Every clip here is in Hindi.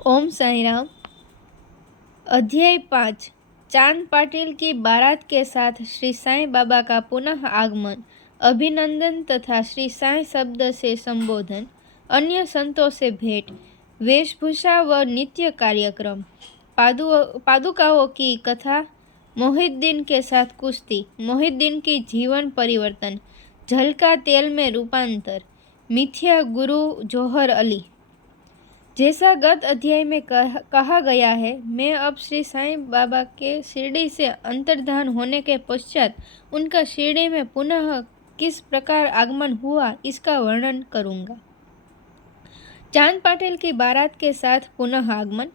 ओम साई राम। अध्याय 5। चांद पाटिल की बारात के साथ श्री साईं बाबा का पुनः आगमन, अभिनंदन तथा श्री साईं शब्द से संबोधन, अन्य संतों से भेंट, वेशभूषा व नित्य कार्यक्रम, पादुकाओं की कथा, मोहिद्दीन के साथ कुश्ती, मोहिद्दीन की जीवन परिवर्तन, झलका तेल में रूपांतर, मिथ्या गुरु जौहर अली। जैसा गत अध्याय में कहा गया है, मैं अब श्री साईं बाबा के शिरडी से अंतर्धान होने के पश्चात उनका शिरडी में पुनः किस प्रकार आगमन हुआ इसका वर्णन करूंगा। चांद पाटिल की बारात के साथ पुनः आगमन।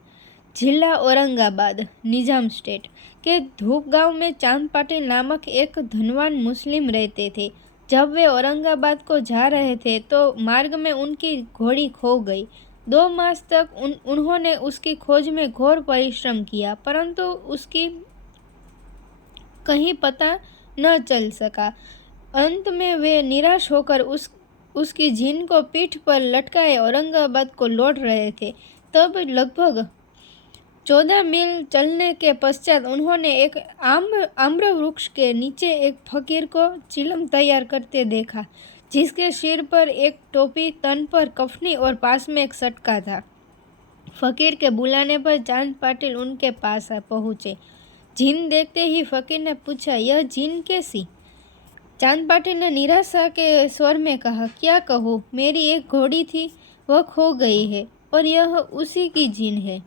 जिला औरंगाबाद, निजाम स्टेट के धूप गांव में चांद पाटिल नामक एक धनवान मुस्लिम रहते थे। जब वे औरंगाबाद को जा रहे थे तो मार्ग में उनकी घोड़ी खो गई। 2 मास तक उन्होंने उसकी खोज में घोर परिश्रम किया, परंतु उसकी कहीं पता न चल सका। अंत में वे निराश होकर उसकी जीन को पीठ पर लटकाए औरंगाबाद को लौट रहे थे। तब लगभग 14 मील चलने के पश्चात उन्होंने एक आम्र वृक्ष के नीचे एक फकीर को चिलम तैयार करते देखा, जिसके सिर पर एक टोपी, तन पर कफनी और पास में एक सटका था। फकीर के बुलाने पर चांद पाटिल उनके पास पहुंचे। जीन देखते ही फकीर ने पूछा, यह जीन कैसी? चांद पाटिल ने निराशा के स्वर में कहा, क्या कहूँ, मेरी एक घोड़ी थी, वह खो गई है और यह उसी की जीन है।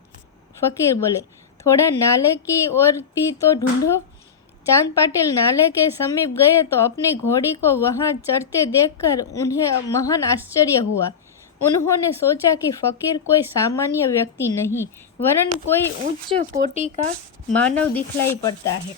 फकीर बोले, थोड़ा नाले की ओर भी तो ढूंढो। चांद पाटिल नाले के समीप गए तो अपनी घोड़ी को वहां चरते देखकर उन्हें महान आश्चर्य हुआ। उन्होंने सोचा कि फकीर कोई सामान्य व्यक्ति नहीं, वरन कोई उच्च कोटि का मानव दिखलाई पड़ता है।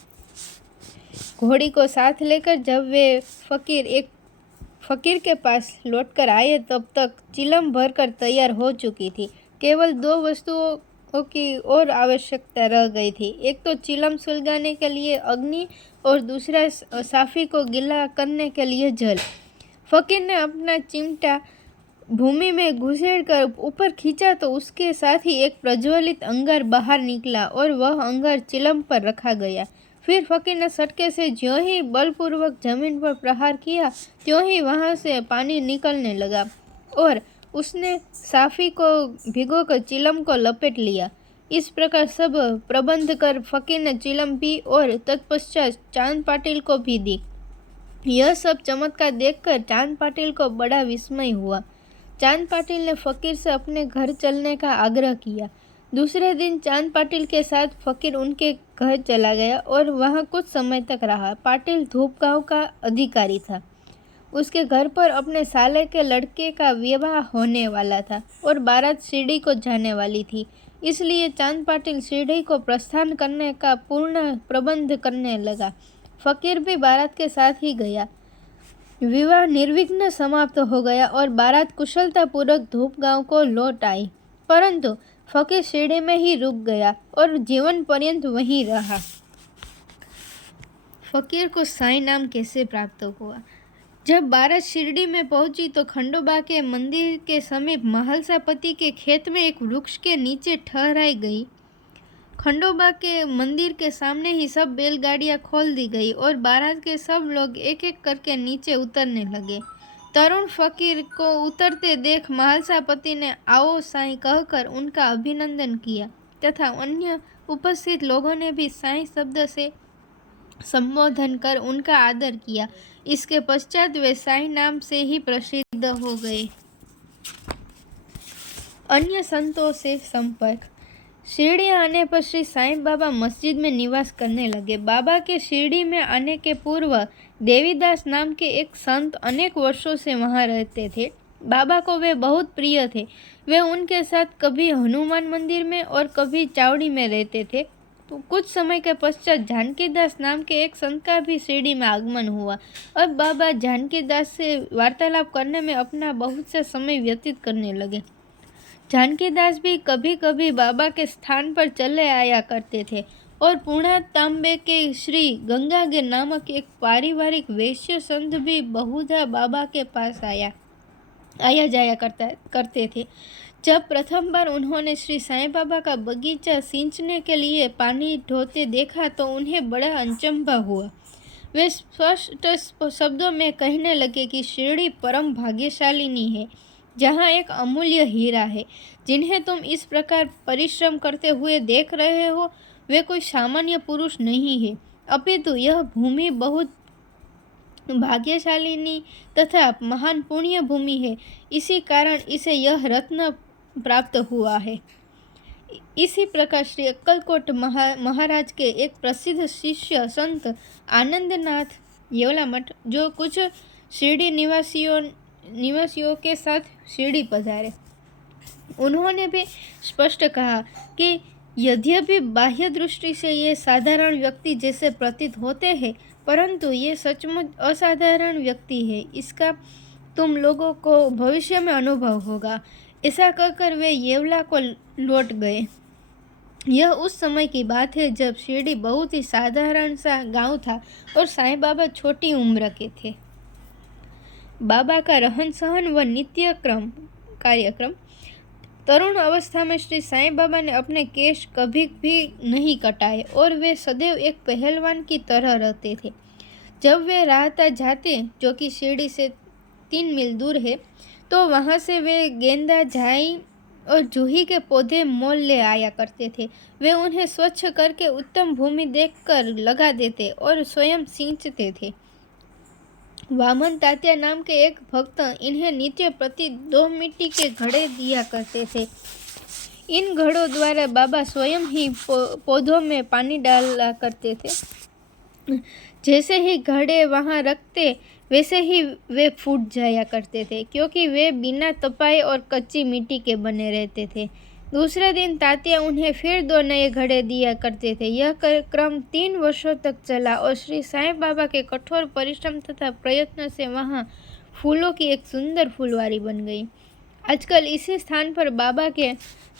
घोड़ी को साथ लेकर जब वे फकीर के पास लौटकर आए, तब तक चिलम भरकर तैयार हो चुकी थी। केवल 2 वस्तुओं की और आवश्यकता रह गई थी। एक तो चिलम सुलगाने के लिए अग्नि और दूसरा साफी को गीला करने के लिए जल। फकीर ने अपना चिमटा भूमि में घुसेड़कर ऊपर खींचा तो उसके साथ ही एक प्रज्वलित अंगार बाहर निकला और वह अंगार चिलम पर रखा गया। फिर फकीर ने सटके से ज्यों ही बलपूर्वक जमीन पर प्रहार किया, त्यों ही वहां से पानी निकलने लगा और उसने साफी को भिगोकर चिलम को लपेट लिया। इस प्रकार सब प्रबंध कर फकीर ने चिलम पी और तत्पश्चात चांद पाटिल को भी दी। यह सब चमत्कार देखकर चांद पाटिल को बड़ा विस्मय हुआ। चांद पाटिल ने फकीर से अपने घर चलने का आग्रह किया। दूसरे दिन चांद पाटिल के साथ फकीर उनके घर चला गया और वहां कुछ समय तक रहा। पाटिल धूप गांव का अधिकारी था। उसके घर पर अपने साले के लड़के का विवाह होने वाला था और बारात शिरडी को जाने वाली थी। इसलिए चांद पाटिल शिरडी को प्रस्थान करने का पूर्ण प्रबंध करने लगा। फकीर भी बारात के साथ ही गया। विवाह निर्विघ्न समाप्त हो गया और बारात कुशलतापूर्वक धूप गांव को लौट आई, परंतु फकीर शिरडी में ही रुक गया और जीवन पर्यंत वहीं रहा। फकीर को साईं नाम कैसे प्राप्त हुआ? जब बारात शिरडी में पहुंची तो खंडोबा के मंदिर के समीप महलसापति के खेत में एक वृक्ष के नीचे ठहराई गई। खंडोबा के मंदिर के सामने ही सब बैलगाड़ियां खोल दी गई और बारात के सब लोग एक एक करके नीचे उतरने लगे। तरुण फकीर को उतरते देख महलसापति ने आओ साईं कहकर उनका अभिनंदन किया तथा अन्य उपस्थित लोगों ने भी साईं शब्द से संबोधन कर उनका आदर किया। इसके पश्चात वे साईं नाम से ही प्रसिद्ध हो गए। अन्य संतों से संपर्क। शिरडी आने पर श्री साईं बाबा मस्जिद में निवास करने लगे। बाबा के शिरडी में आने के पूर्व देवीदास नाम के एक संत अनेक वर्षों से वहां रहते थे। बाबा को वे बहुत प्रिय थे। वे उनके साथ कभी हनुमान मंदिर में और कभी चावड़ी में रहते थे। तो कुछ समय के पश्चात जानकीदास नाम के एक संत का भी शिरडी में आगमन हुआ। अब बाबा जानकीदास से वार्तालाप करने में अपना बहुत सा समय व्यतीत करने लगे। जानकीदास भी कभी कभी बाबा के स्थान पर चले आया करते थे और पूर्णा तांबे के श्री गंगागिर नामक एक पारिवारिक वैश्य संत भी बहुधा बाबा के पास आया जाया करते थे। जब प्रथम बार उन्होंने श्री साईं बाबा का बगीचा सींचने के लिए पानी ढोते देखा तो उन्हें बड़ा अचंभा हुआ। वे स्पष्ट शब्दों में कहने लगे कि शिरडी परम भाग्यशालिनी है, जहाँ एक अमूल्य हीरा है। जिन्हें तुम इस प्रकार परिश्रम करते हुए देख रहे हो, वे कोई सामान्य पुरुष नहीं है, अपितु यह भूमि बहुत भाग्यशालिनी तथा महान पुण्य भूमि है। इसी कारण इसे यह रत्न प्राप्त हुआ है। इसी प्रकार श्री अक्कलकोट महाराज के एक प्रसिद्ध शिष्य संत आनंदनाथ येवलामठ, जो कुछ शिरडी निवासियों के साथ शिरडी पधारे, उन्होंने भी स्पष्ट कहा कि यद्यपि बाह्य दृष्टि से ये साधारण व्यक्ति जैसे प्रतीत होते हैं, परंतु ये सचमुच असाधारण व्यक्ति है। इसका तुम लोगों को भविष्य में अनुभव होगा। ऐसा कहकर वे येवला को लौट गए। यह उस समय की बात है जब शिरडी बहुत ही साधारण सा गांव था और साईं बाबा छोटी उम्र के थे। बाबा का रहन सहन व नित्य कार्यक्रम। तरुण अवस्था में श्री साईं बाबा ने अपने केश कभी भी नहीं कटाए और वे सदैव एक पहलवान की तरह रहते थे। जब वे राहता जाते, जो कि शिरडी से 3 मील दूर है, तो वहाँ से वे गेंदा, झाई और जूही के पौधे मोल ले आया करते थे। वे उन्हें स्वच्छ करके उत्तम भूमि देखकर लगा देते और स्वयं सींचते थे। वामन तात्या नाम के एक भक्त इन्हें नित्य प्रति 2 मिट्टी के घड़े दिया करते थे। इन घड़ों द्वारा बाबा स्वयं ही पौधों में पानी डाला करते थे। जैसे ही घड़े वहाँ रखते, वैसे ही वे फूट जाया करते थे, क्योंकि वे बिना तपाए और कच्ची मिट्टी के बने रहते थे। दूसरे दिन तात्या उन्हें फिर 2 नए घड़े दिया करते थे। यह क्रम 3 वर्षों तक चला और श्री साईं बाबा के कठोर परिश्रम तथा प्रयत्न से वहाँ फूलों की एक सुंदर फुलवारी बन गई। आजकल इसी स्थान पर बाबा के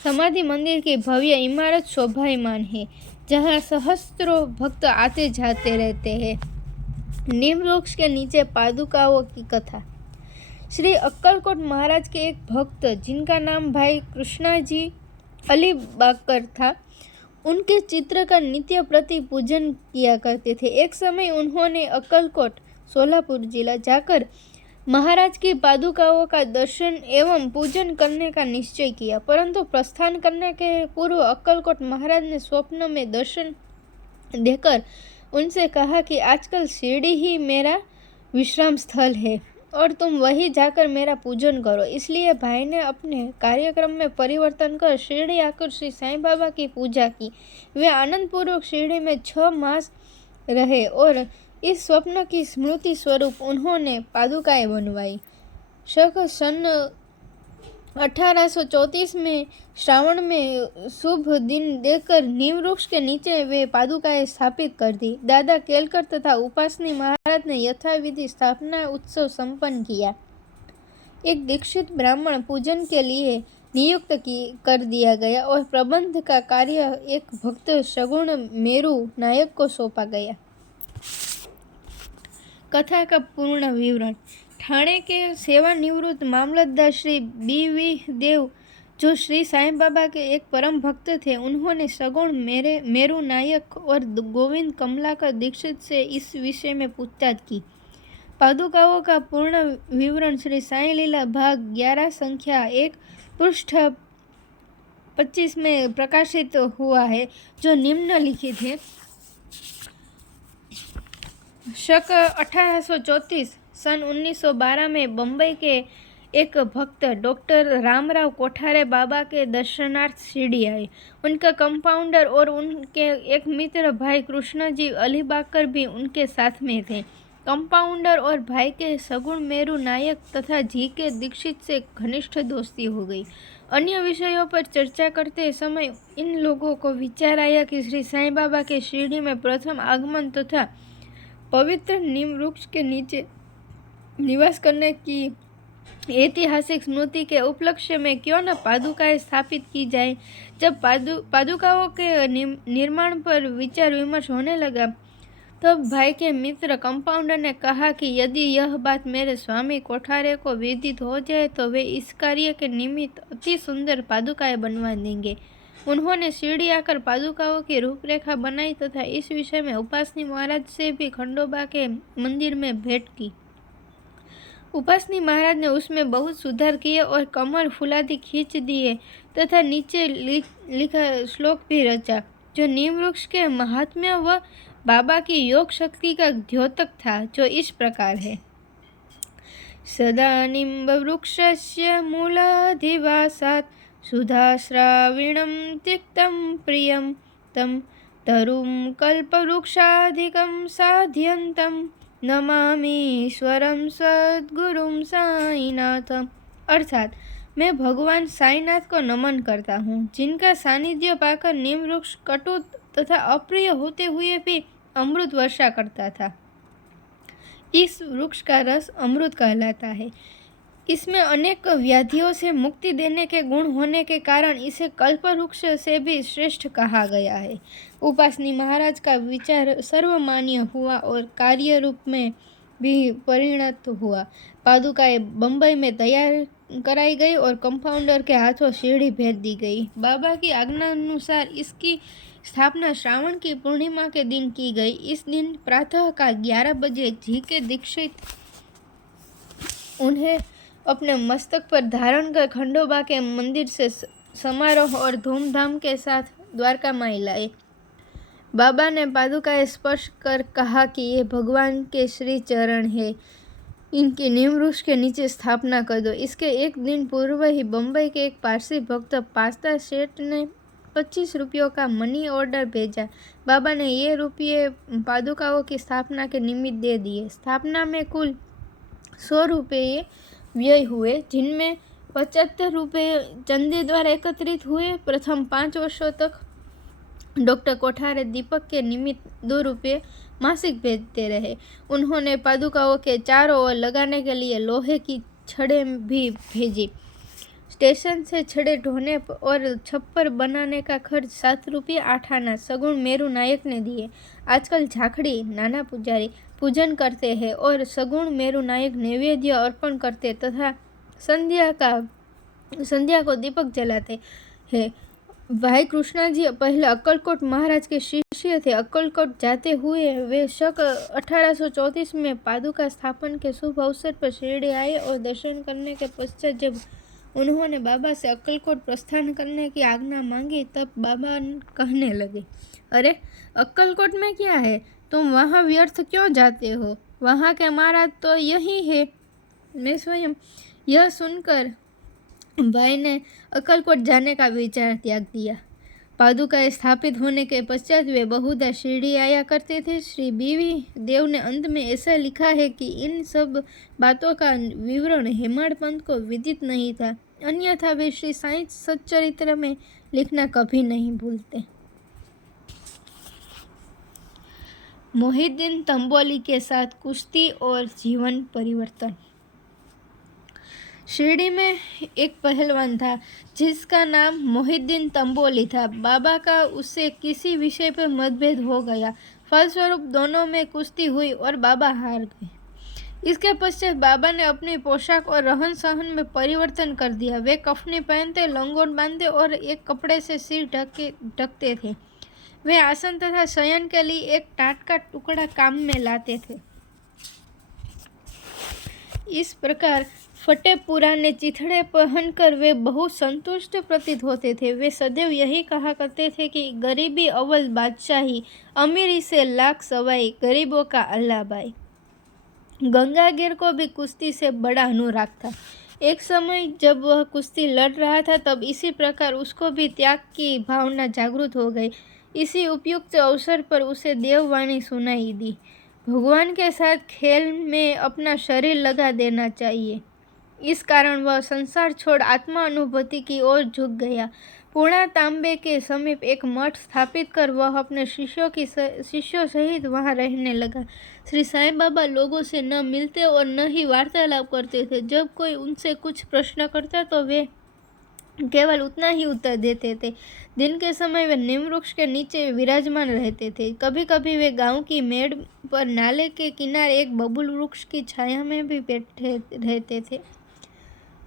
समाधि मंदिर की भव्य इमारत शोभायमान है, जहाँ सहस्त्रों भक्त आते जाते रहते हैं। नीम वृक्ष के नीचे पादुकाओं की कथा। श्री अक्कलकोट महाराज के एक भक्त, जिनका नाम भाई कृष्णाजी अलीबाकर था, उनके चित्र का नित्य प्रति पूजन किया करते थे। एक समय उन्होंने अक्कलकोट, सोलापुर जिला जाकर महाराज की पादुकाओं का दर्शन एवं पूजन करने का निश्चय किया, परंतु प्रस्थान करने के पूर्व अक्कलकोट महाराज ने स्वप्न में दर्शन देकर उनसे कहा कि आजकल शिरडी ही मेरा विश्राम स्थल है और तुम वहीं जाकर मेरा पूजन करो। इसलिए भाई ने अपने कार्यक्रम में परिवर्तन कर शिरडी आकर श्री साईं बाबा की पूजा की। वे आनंदपूर्वक शिरडी में 6 मास रहे और इस स्वप्न की स्मृति स्वरूप उन्होंने पादुकाएं बनवाई। सन 1834 में श्रावण में शुभ दिन देखकर नीम वृक्ष के नीचे वे पादुकाएं स्थापित कर दी। दादा केलकर तथा उपासनी महाराज ने यथाविधि स्थापना उत्सव संपन्न किया। एक दीक्षित ब्राह्मण पूजन के लिए नियुक्त कर दिया गया और प्रबंध का कार्य एक भक्त सगुण मेरू नायक को सौंपा गया। कथा का पूर्ण विवरण। ठाणे के सेवानिवृत्त मामलतदार श्री बी.वी. देव, जो श्री साईं बाबा के एक परम भक्त थे, उन्होंने सगुण मेरू नायक और गोविंद कमलाकर दीक्षित से इस विषय में पूछताछ की। पादुकाओं का पूर्ण विवरण श्री साईं लीला भाग 11 संख्या 1 पृष्ठ 25 में प्रकाशित हुआ है, जो निम्नलिखित है। शक 1834 सन 1912 में बम्बई के एक भक्त डॉक्टर रामराव कोठारे बाबा के दर्शनार्थ शिरडी आए। उनका कंपाउंडर और उनके एक मित्र भाई कृष्णजी अलीबाकर भी उनके साथ में थे। कंपाउंडर और भाई के सगुण मेरू नायक तथा जी के दीक्षित से घनिष्ठ दोस्ती हो गई। अन्य विषयों पर चर्चा करते समय इन लोगों को विचार आया कि श्री साईं बाबा के शिरडी में प्रथम आगमन तथा पवित्र नीम वृक्ष के नीचे निवास करने की ऐतिहासिक स्मृति के उपलक्ष्य में क्यों न पादुकाएं स्थापित की जाए। जब पादुकाओं के निर्माण पर विचार विमर्श होने लगा, तब भाई के मित्र कंपाउंडर ने कहा कि यदि यह बात मेरे स्वामी कोठारे को विदित हो जाए तो वे इस कार्य के निमित्त अति सुंदर पादुकाएं बनवा देंगे। उन्होंने शिरडी आकर पादुकाओं की रूपरेखा बनाई तथा इस विषय में उपासनी महाराज से भी खंडोबा के मंदिर में भेंट की। उपासनी महाराज ने उसमें बहुत सुधार किए और कमर फुलादी खींच दिए तथा नीचे लिखा श्लोक भी रचा, जो नीम वृक्ष के महात्म्य व बाबा की योग शक्ति का द्योतक था, जो इस प्रकार है। सदा निम्ब वृक्षस्य मूलाधिवासात् सुधाश्राविणं तिक्तं प्रियं तं तरुं कल्पवृक्षाधिकं साध्यन्तं नमामीश्वरं सद्गुरुं साईनाथम। अर्थात मैं भगवान साईनाथ को नमन करता हूँ, जिनका सानिध्य पाकर नीम वृक्ष कटु तथा अप्रिय होते हुए भी अमृत वर्षा करता था। इस वृक्ष का रस अमृत कहलाता है। इसमें अनेक व्याधियों से मुक्ति देने के गुण होने के कारण इसे कल्पवृक्ष से भी श्रेष्ठ कहा गया है। उपासनी महाराज का विचार सर्वमान्य हुआ और कार्य रूप में भी परिणत हुआ। पादुकाएं बंबई में तैयार कराई गई और कंपाउंडर के हाथों शिरडी भेज दी गई। बाबा की आज्ञा अनुसार इसकी स्थापना श्रावण की पूर्णिमा के दिन की गई। इस दिन प्रातः का 11 बजे जी के दीक्षित उन्हें अपने मस्तक पर धारण कर खंडोबा के मंदिर से समारोह और धूमधाम के साथ द्वारका माई लाए। बाबा ने पादुकाएं स्पर्श कर कहा कि ये भगवान के श्री चरण है, इनकी नीम वृक्ष के नीचे स्थापना कर दो। इसके एक दिन पूर्व ही बम्बई के एक पारसी भक्त पास्ता सेठ ने 25 रुपयों का मनी ऑर्डर भेजा। बाबा ने ये रुपये पादुकाओं की स्थापना के निमित्त दे दिए। स्थापना में कुल 100 रुपये व्यय हुए, जिनमें 75 रुपये चंदे द्वारा एकत्रित हुए। प्रथम 5 वर्षों तक डॉक्टर कोठारे दीपक के निमित्त 2 रुपये मासिक भेजते रहे। उन्होंने पादुकाओं के चारों ओर लगाने के लिए लोहे की छड़ें भी भेजी। स्टेशन से छड़े ढोने और छप्पर बनाने का खर्च 7 रुपये 8 आना सगुण मेरू नायक ने दिए। आजकल झाकड़ी नाना पुजारी पूजन करते हैं और सगुण मेरू नायक नैवेद्य अर्पण करते तथा संध्या को दीपक जलाते हैं। भाई कृष्णा जी पहले अक्कलकोट महाराज के शिष्य थे। अक्कलकोट जाते हुए वे शक 1834 में पादुका स्थापन के शुभ अवसर पर शिरडी आए और दर्शन करने के पश्चात जब उन्होंने बाबा से अक्कलकोट प्रस्थान करने की आज्ञा मांगी, तब बाबा कहने लगे, अरे अक्कलकोट में क्या है, तुम वहाँ व्यर्थ क्यों जाते हो, वहाँ के महाराज तो यही है। मैं स्वयं यह सुनकर भाई ने अक्कलकोट जाने का विचार त्याग दिया। पादुकाएं स्थापित होने के पश्चात वे बहुधा शिरडी आया करते थे। श्री बीवी देव ने अंत में ऐसा लिखा है कि इन सब बातों का विवरण हेमाड़ पंत को विदित नहीं था, अन्यथा वे श्री साईं सच्चरित्र में लिखना कभी नहीं भूलते। मोहिउद्दीन तंबोली के साथ कुश्ती और जीवन परिवर्तन। शिरडी में एक पहलवान था जिसका नाम मोहिउद्दीन तंबोली था। बाबा का उससे किसी विषय पर मतभेद हो गया। फलस्वरूप दोनों में कुश्ती हुई और बाबा हार गए। इसके पश्चात बाबा ने अपनी पोशाक और रहन सहन में परिवर्तन कर दिया। वे कफनी पहनते, लंगोट बांधते और एक कपड़े से सिर ढकते थे। वे आसन तथा शयन के लिए एक टाट का टुकड़ा काम में लाते थे। इस प्रकार फटे पुराने चिथड़े पहनकर वे बहुत संतुष्ट प्रतीत होते थे। वे सदैव यही कहा करते थे कि गरीबी अव्वल बादशाही, अमीरी से लाख सवाई, गरीबों का अल्लाह बाई। गंगागिर को भी कुश्ती से बड़ा अनुराग था। एक समय जब वह कुश्ती लड़ रहा था, तब इसी प्रकार उसको भी त्याग की भावना जागृत हो गई। इसी उपयुक्त अवसर पर उसे देववाणी सुनाई दी, भगवान के साथ खेल में अपना शरीर लगा देना चाहिए। इस कारण वह संसार छोड़ आत्मा अनुभूति की ओर झुक गया। पूर्णा तांबे के समीप एक मठ स्थापित कर वह अपने शिष्यों सहित वहां रहने लगा। श्री साईं बाबा लोगों से न मिलते और न ही वार्तालाप करते थे। जब कोई उनसे कुछ प्रश्न करता तो वे केवल उतना ही उत्तर देते थे। दिन के समय वे नीम वृक्ष के नीचे विराजमान रहते थे। कभी कभी वे गांव की मेड़ पर नाले के किनारे एक बबूल वृक्ष की छाया में भी बैठे रहते थे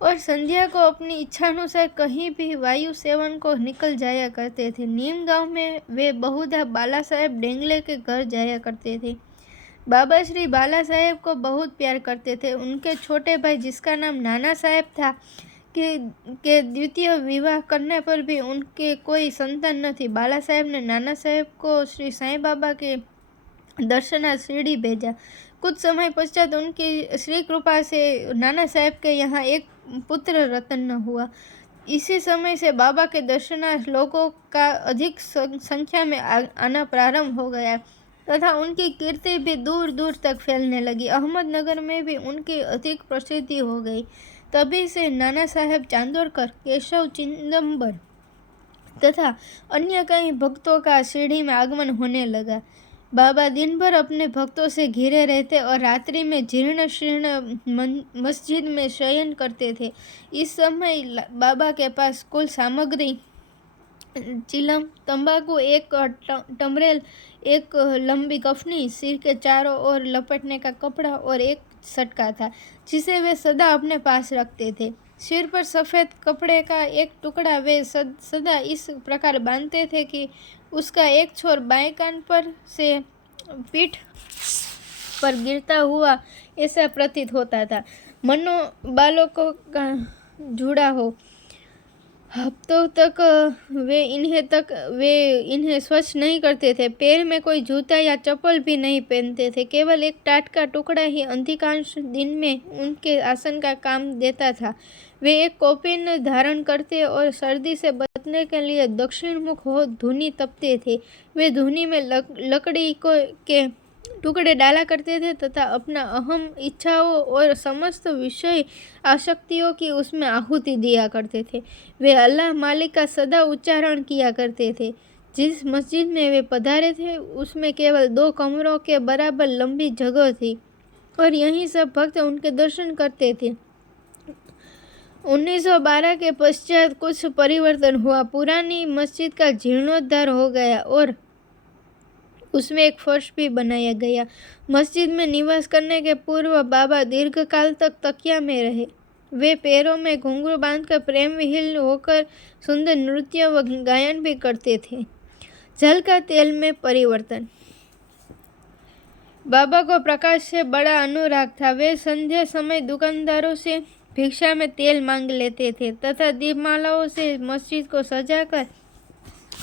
और संध्या को अपनी इच्छानुसार कहीं भी वायु सेवन को निकल जाया करते थे। नीम गांव में वे बहुधा बाला साहेब डेंगले के घर जाया करते थे। बाबा श्री बाला साहेब को बहुत प्यार करते थे। उनके छोटे भाई जिसका नाम नाना साहेब था के द्वितीय विवाह करने पर भी उनके कोई संतान न थी। बाला साहेब ने नाना साहेब को श्री साईं बाबा के दर्शनार्थ शिरडी भेजा। कुछ समय पश्चात उनकी श्री कृपा से नाना साहेब के यहाँ एक पुत्र रतन हुआ। इसी समय से बाबा के दर्शनार्थ लोगों का अधिक संख्या में आना प्रारंभ हो गया तथा उनकी कीर्ति भी दूर दूर तक फैलने लगी। अहमदनगर में भी उनकी अधिक प्रसिद्धि हो गई। तभी से नाना साहेब चांदोरकर, केशव चिदंबर तथा अन्य कई भक्तों का शिरडी में आगमन होने लगा। बाबा दिन भर अपने भक्तों से घिरे रहते और रात्रि में जीर्ण शीर्ण मस्जिद में शयन करते थे। इस समय बाबा के पास कुल सामग्री चिलम, तंबाकू, एक टमरेल, एक लंबी कफनी, सिर के चारों ओर लपेटने का कपड़ा और एक सटका था जिसे वे सदा अपने पास रखते थे। सिर पर सफ़ेद कपड़े का एक टुकड़ा वे सदा इस प्रकार बांधते थे कि उसका एक छोर बाएं कान पर से पीठ पर गिरता हुआ ऐसा प्रतीत होता था मनो बालकों का जुड़ा हो। हफ्तों तक वे इन्हें स्वच्छ नहीं करते थे। पैर में कोई जूता या चप्पल भी नहीं पहनते थे। केवल एक टाट का टुकड़ा ही अधिकांश दिन में उनके आसन का काम देता था। वे एक कौपीन धारण करते और सर्दी से बचने के लिए दक्षिण मुख हो धूनी तपते थे। वे धूनी में लकड़ी के टुकड़े डाला करते थे तथा अपना अहम, इच्छाओं और समस्त विषय आसक्तियों की उसमें आहुति दिया करते थे। वे अल्लाह मालिक का सदा उच्चारण किया करते थे। जिस मस्जिद में वे पधारे थे उसमें केवल 2 कमरों के बराबर लंबी जगह थी और यहीं सब भक्त उनके दर्शन करते थे। 1912 के पश्चात कुछ परिवर्तन हुआ। पुरानी मस्जिद का जीर्णोद्धार हो गया और उसमें एक फर्श भी बनाया गया। मस्जिद में निवास करने के पूर्व बाबा दीर्घकाल तक तकिया में रहे। वे पैरों में घुंघरू बांधकर प्रेम विहीन होकर सुंदर नृत्य व गायन भी करते थे। जल का तेल में परिवर्तन। बाबा को प्रकाश से बड़ा अनुराग था। वे संध्या समय दुकानदारों से भिक्षा में तेल मांग लेते थे तथा दीपमालाओं से मस्जिद को सजाकर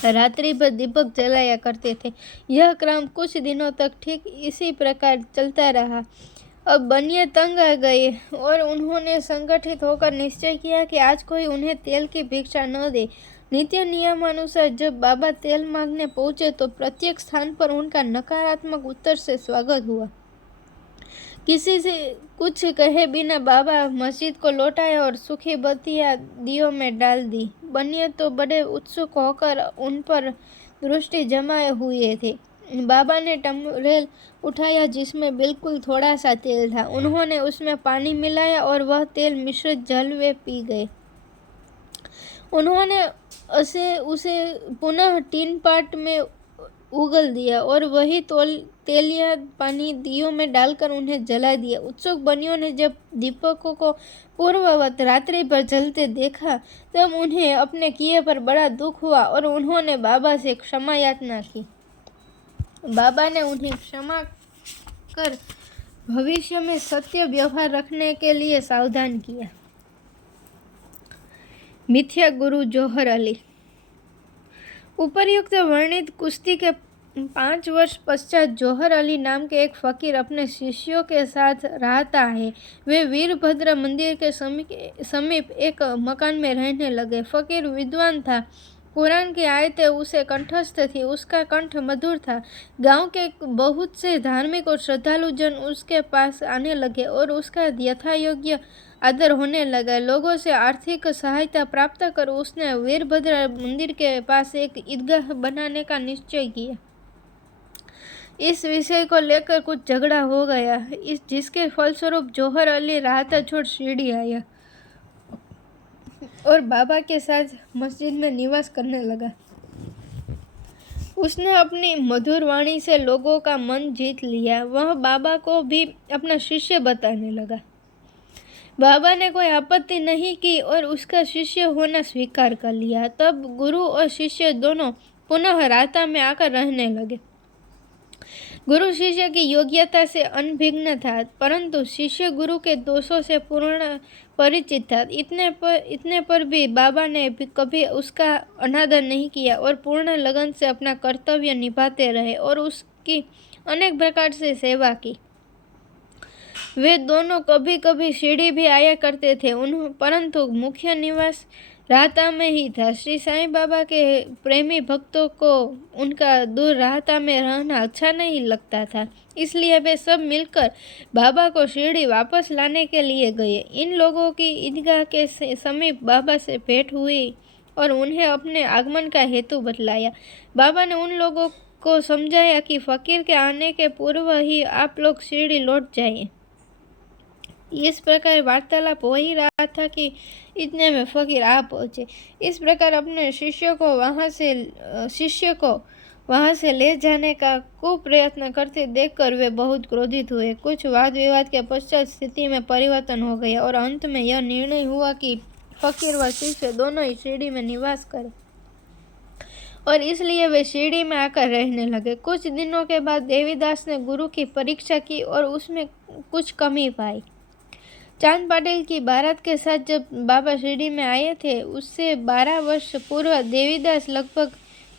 रात्रि भर दीपक जलाया करते थे। यह क्रम कुछ दिनों तक ठीक इसी प्रकार चलता रहा। अब बनिए तंग आ गए और उन्होंने संगठित होकर निश्चय किया कि आज कोई उन्हें तेल की भिक्षा न दे। नित्य नियमानुसार जब बाबा तेल मांगने पहुंचे तो प्रत्येक स्थान पर उनका नकारात्मक उत्तर से स्वागत हुआ। किसी से कुछ कहे बिना बाबा मस्जिद को लौटाया और सूखी बत्तियां दियों में डाल दी। बनिए तो बड़े उत्सुक होकर उन पर दृष्टि जमाए हुए थे। बाबा ने टमरेल उठाया जिसमें बिल्कुल थोड़ा सा तेल था। उन्होंने उसमें पानी मिलाया और वह तेल मिश्रित जल वे पी गए। उन्होंने उसे पुनः टीन पाट में उगल दिया और वही तेलिया पानी दियों में डालकर उन्हें जला दिया। उत्सुक बनियों ने जब दीपकों को पूर्ववत रात्रि भर जलते देखा तब उन्हें अपने किए पर बड़ा दुख हुआ और उन्होंने बाबा से क्षमा याचना की। बाबा ने उन्हें क्षमा कर भविष्य में सत्य व्यवहार रखने के लिए सावधान किया। मिथ्या गुरु जौहर अली। उपर्युक्त वर्णित कुश्ती के 5 वर्ष पश्चात जौहर अली नाम के एक फकीर अपने शिष्यों के साथ रहता है। वे वीरभद्र मंदिर के समीप एक मकान में रहने लगे। फकीर विद्वान था। कुरान की आयतें उसे कंठस्थ थी। उसका कंठ मधुर था। गांव के बहुत से धार्मिक और श्रद्धालु जन उसके पास आने लगे और उसका यथायोग्य आदर होने लगा। लोगों से आर्थिक सहायता प्राप्त कर उसने वीरभद्र मंदिर के पास एक ईदगाह बनाने का निश्चय किया। इस विषय को लेकर कुछ झगड़ा हो गया, जिसके फलस्वरूप जौहर अली राहता छोड़ शिरडी आया। और बाबा के साथ मस्जिद में निवास करने लगा। उसने अपनी मधुर वाणी से लोगों का मन जीत लिया। वह बाबा को भी अपना शिष्य बताने लगा। बाबा ने कोई आपत्ति नहीं की और उसका शिष्य होना स्वीकार कर लिया। तब गुरु और शिष्य दोनों पुनः राता में आकर रहने लगे। गुरु शिष्य की योग्यता से अनभिज्ञ था, परंतु शिष्य गुरु के दोषों से पूर्ण परिचित था। इतने पर भी बाबा ने भी कभी उसका अनादर नहीं किया और पूर्ण लगन से अपना कर्तव्य निभाते रहे और उसकी अनेक प्रकार से सेवा की। वे दोनों कभी कभी शिरडी भी आया करते थे, परंतु मुख्य निवास राहता में ही था। श्री साईं बाबा के प्रेमी भक्तों को उनका दूर राहता में रहना अच्छा नहीं लगता था, इसलिए वे सब मिलकर बाबा को शिरडी वापस लाने के लिए गए। इन लोगों की ईदगाह के समीप बाबा से भेंट हुई और उन्हें अपने आगमन का हेतु बतलाया। बाबा ने उन लोगों को समझाया कि फकीर के आने के पूर्व ही आप लोग शिरडी लौट जाइए। इस प्रकार वार्तालाप हो ही रहा था कि इतने में फकीर आ पहुंचे। इस प्रकार अपने शिष्य को वहां से ले जाने का कुप्रयत्न करते देखकर वे बहुत क्रोधित हुए। कुछ वाद विवाद के पश्चात स्थिति में परिवर्तन हो गया और अंत में यह निर्णय हुआ कि फकीर व शिष्य दोनों ही शिरडी में निवास करें और इसलिए वे शिरडी में आकर रहने लगे। कुछ दिनों के बाद देवीदास ने गुरु की परीक्षा की और उसमें कुछ कमी पाई। चांद पाटिल की बारात के साथ जब बाबा शिरडी में आए थे, उससे 12 वर्ष पूर्व देवीदास लगभग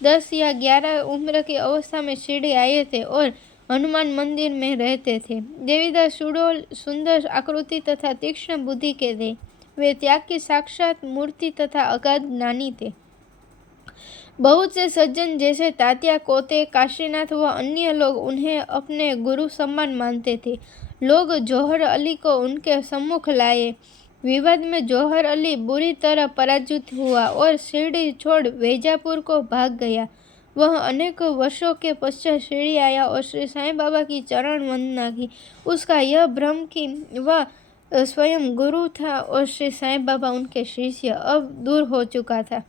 10 या 11 उम्र की अवस्था में शिरडी आए थे और हनुमान मंदिर में रहते थे। देवीदास सुडौल, सुंदर आकृति तथा तीक्ष्ण बुद्धि के थे। वे त्याग की साक्षात मूर्ति तथा अगाध ज्ञानी थे। बहुत से सज्जन जैसे तात्या कोते, काशीनाथ व अन्य लोग उन्हें अपने गुरु समान मानते थे। लोग जौहर अली को उनके सम्मुख लाए। विवाद में जौहर अली बुरी तरह पराजित हुआ और शिरडी छोड़ वैजापुर को भाग गया। वह अनेक वर्षों के पश्चात शिरडी आया और श्री साईं बाबा की चरण वंदना की। उसका यह भ्रम कि वह स्वयं गुरु था और श्री साईं बाबा उनके शिष्य, अब दूर हो चुका था।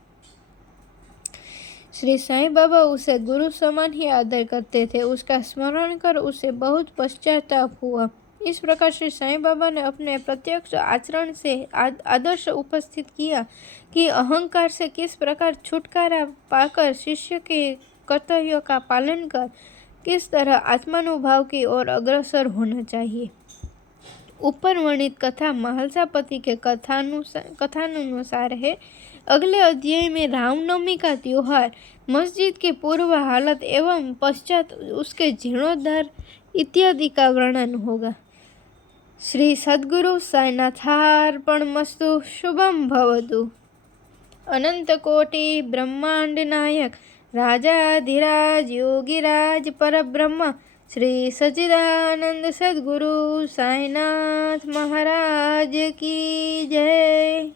श्री साईं बाबा उसे गुरु समान ही आदर करते थे। उसका स्मरण कर उसे बहुत पश्चाताप हुआ। इस प्रकार श्री साईं बाबा ने अपने प्रत्यक्ष आचरण से आदर्श उपस्थित किया कि अहंकार से किस प्रकार छुटकारा पाकर शिष्य के कर्तव्यों का पालन कर किस तरह आत्मानुभाव की ओर अग्रसर होना चाहिए। ऊपर वर्णित कथा महालसापति के कथानुसार है। अगले अध्याय में रामनवमी का त्योहार, मस्जिद की पूर्व हालत एवं पश्चात उसके जीर्णोद्धार इत्यादि का वर्णन होगा। श्री सद्गुरु साईनाथार्पणमस्तु। शुभम भवतु। अनंत कोटि ब्रह्मांड नायक राजाधिराज योगिराज परब्रह्म श्री सच्चिदानंद सद्गुरु साईनाथ महाराज की जय।